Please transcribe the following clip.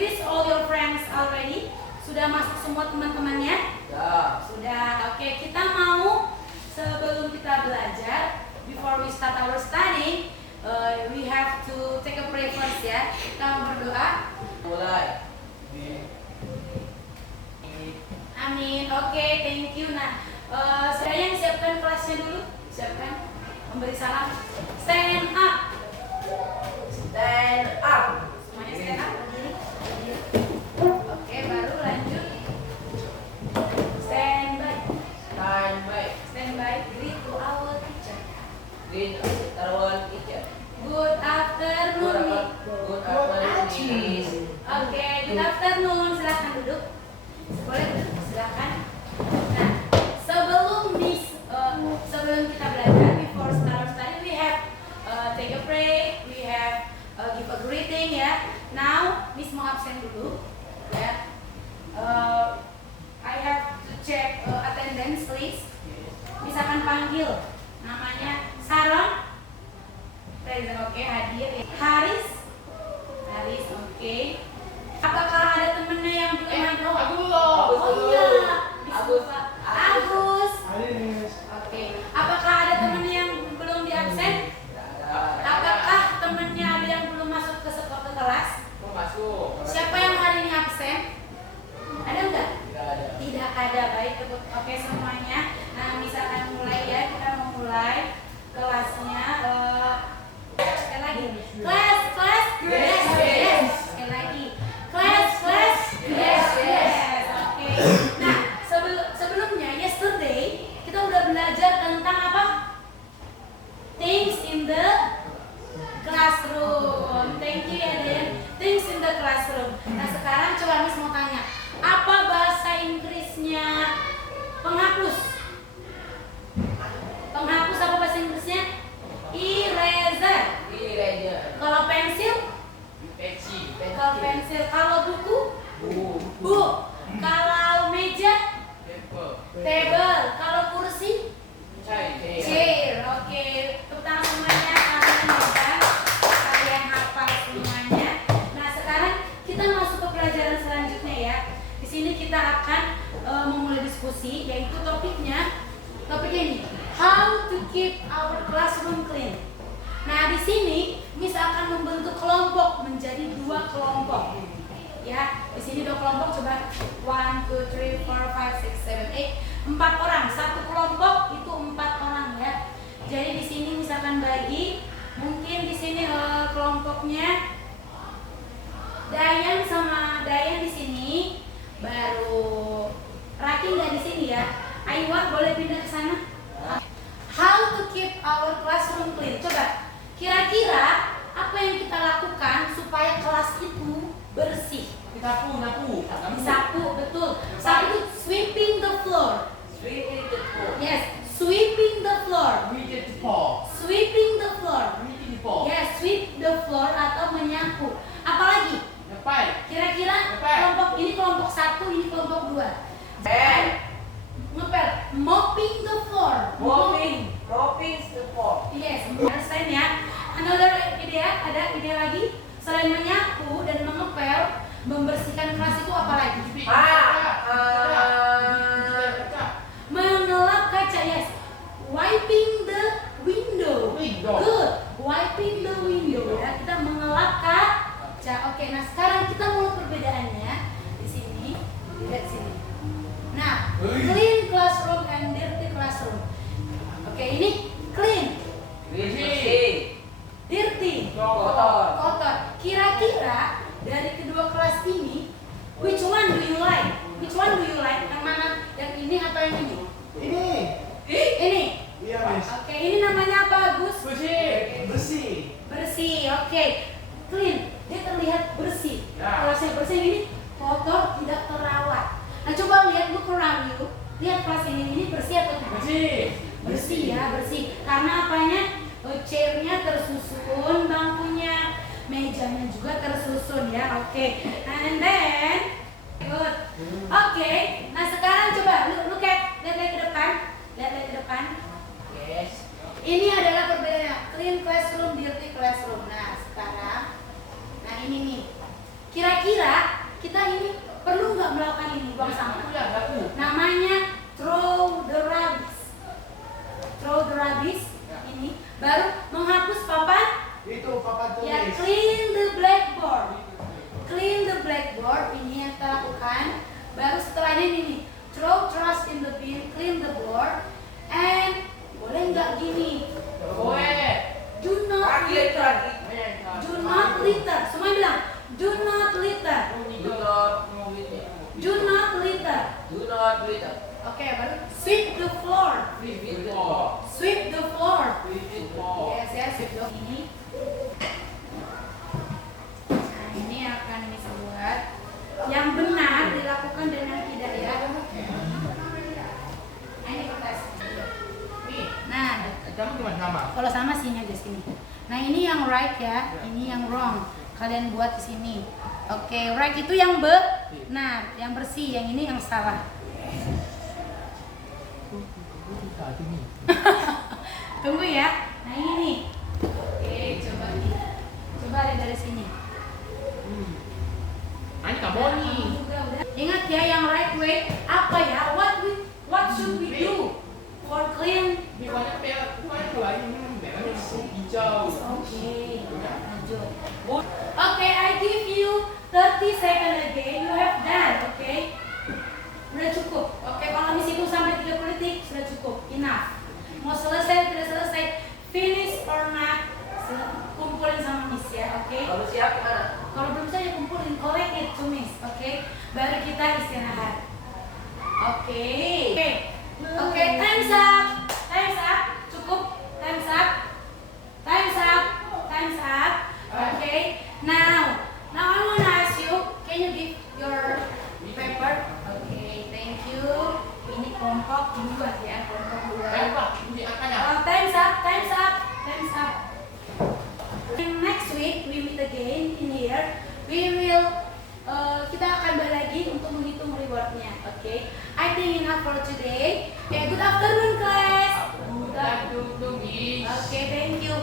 this all your friends already? Sudah masuk semua teman-temannya? Ya. Sudah. Oke, kita mau sebelum kita belajar, before we start our studying, we have to take a prayer first ya. Kita mau berdoa. Mulai. Amin. Oke, thank you. Nah, saya yang siapkan kelasnya dulu. Siapkan. Memberi salam. Stand up. Stand up. Semuanya stand up. Berdiri. Oke, baru lanjut. Stand by. Stand by. Stand by. Greet to our teacher. Greet our teacher. Good afternoon. Good afternoon. Oke, good afternoon. Silahkan duduk. Boleh duduk, silahkan. Nah, sebelum kita belajar, before start study, we have take a break, we have give a greeting ya. Now, Miss mau absen dulu ya. I have to check attendance list. Miss akan panggil namanya Saron. Oke, hadir. Haris, oke. Apakah ada temennya yang belum hadir? Oh iya, Agus. Oke. Apakah ada temennya yang belum diabsen? Apakah temennya ada yang belum masuk ke kelas? Masuk. Siapa yang hari ini absen? Ada enggak? Tidak ada. Tidak ada. Baik, oke semuanya. Nah, misalkan mulai ya, kita mau mulai kelasnya. Sekali lagi. Kelas. Yes. Sekali lagi. Kelas. Yes. Oke. Nah, sebelumnya yesterday kita udah belajar tentang apa? Things in the classroom. Thank you ya, Den. Things in the classroom. Nah, sekarang coba Miss mau tanya, apa bahasa Inggrisnya penghapus? Penghapus apa bahasa Inggrisnya? Eraser. Kalau pensil? Kalau pensil. Kalau buku? Bu. Kalau meja? Table. Kalau kursi? Chair. Oke. Tepuk tangan semuanya. Kalian hafal semuanya. Nah, sekarang kita masuk ke pelajaran selanjutnya ya. Di sini kita akan memulai diskusi, yaitu topiknya ini. How to keep our classroom clean. Nah, di sini Miss akan membentuk kelompok menjadi 2 kelompok. Ya, di sini 2 kelompok, coba 1 2 3 4 5 6 7 8 4 orang. Satu kelompok itu 4 orang ya. Jadi di sini misalkan bagi, mungkin di sini kelompoknya Dayan sama Dayan di sini, baru Raki nggak di sini ya. Aiwa boleh pindah ke sana. How to keep our classroom clean. Coba, kira-kira apa yang kita lakukan supaya kelas itu bersih? Disapu, betul. Sapu itu sweeping the floor. Yes, sweeping the floor. Sweeping the floor. Yes, sweep the floor atau menyapu. Apalagi? Kira-kira kelompok ini kelompok 1, ini kelompok 2. Ngepel, mopping the floor. Mopping the floor. Yes, understand ya. Another idea, ada ide lagi selain menyapu dan mengepel, membersihkan kelas itu apa lagi? Mengelap kaca, yes. Wiping the window. Good. Wiping the window ya. Kita mengelap kaca. Oke, nah sekarang kita mulai perbedaannya di sini. Lihat sini. Nah, clean classroom and dirty classroom. Oke, ini clean. Dirty. Kotor. Kira-kira dari kedua kelas ini, which one do you like? Yang mana? Yang ini atau yang ini? Ini. Iya, Miss. Oke, ini namanya apa, Agus? Bersih. Oke. Clean. Dia terlihat bersih. Ya. Kalau saya bersih ini kotor, tidak terawat. Nah, coba lihat, look around you. Lihat kelas ini bersih atau tidak? Bersih ya, bersih. Karena apanya? Chairnya tersusun, bangkunya, mejanya juga tersusun ya. Oke. And then good. Oke. Nah, sekarang coba look at, lihat ke depan. Lihat ke depan. Yes. Ini adalah perbedaannya, clean classroom, dirty classroom. Nah, sekarang ini nih. Kira-kira kita ini perlu nggak melakukan ini, buang sampah? Namanya throw the rubbish. Throw the rubbish ini baru menghapus papan. Itu papan tulis. Ya, clean the blackboard. Clean the blackboard ini yang kita lakukan. Baru setelahnya ini nih, throw trash in the bin, clean the board, and boleh nggak gini? Do not litter. Do not litter. Semua bilang do not litter. Do not litter. Oke, baru sweep the floor. Sweep the floor. Yes, ya, sweep the ini. Nah, ini akan dibuat. Yang benar dilakukan dan yang tidak ya. Nah, ini kertas. Nah, kalau sama sini aja sini. Nah, ini yang right ya, ini yang wrong. Kalian buat di sini. Oke, right itu yang benar, yang bersih, yang ini yang salah. Tunggu ya. Nah, ini nih. Oke, coba nih. Coba lihat dari sini. Juga udah. Ingat ya yang right way apa ya? What should we do for clean? Okay, lanjut. Okay, I give you 30 seconds again. You have done, okay? Udah cukup. Oke, kalau miss hitung sampai 30 detik sudah cukup. Enough. Mau selesai tidak selesai, finish or not, kumpulin sama miss ya, oke? Kalau siap gimana? Kalau belum saya kumpulin, collect it to miss, oke? Baru kita istirahat. Oke. Oke, time's up. Time's up. Cukup. Time's up. Time's up. Time's up. Okay. Now I wanna ask you, can you give your paper? Okay, thank you. Ini kelompok dua ya, kelompok dua. Time's up. Time's up. Time's up. Next week we meet again in here. We will kita akan balik lagi untuk menghitung rewardnya. Okay. I think enough for today. Okay, good afternoon class. Okay, thank you.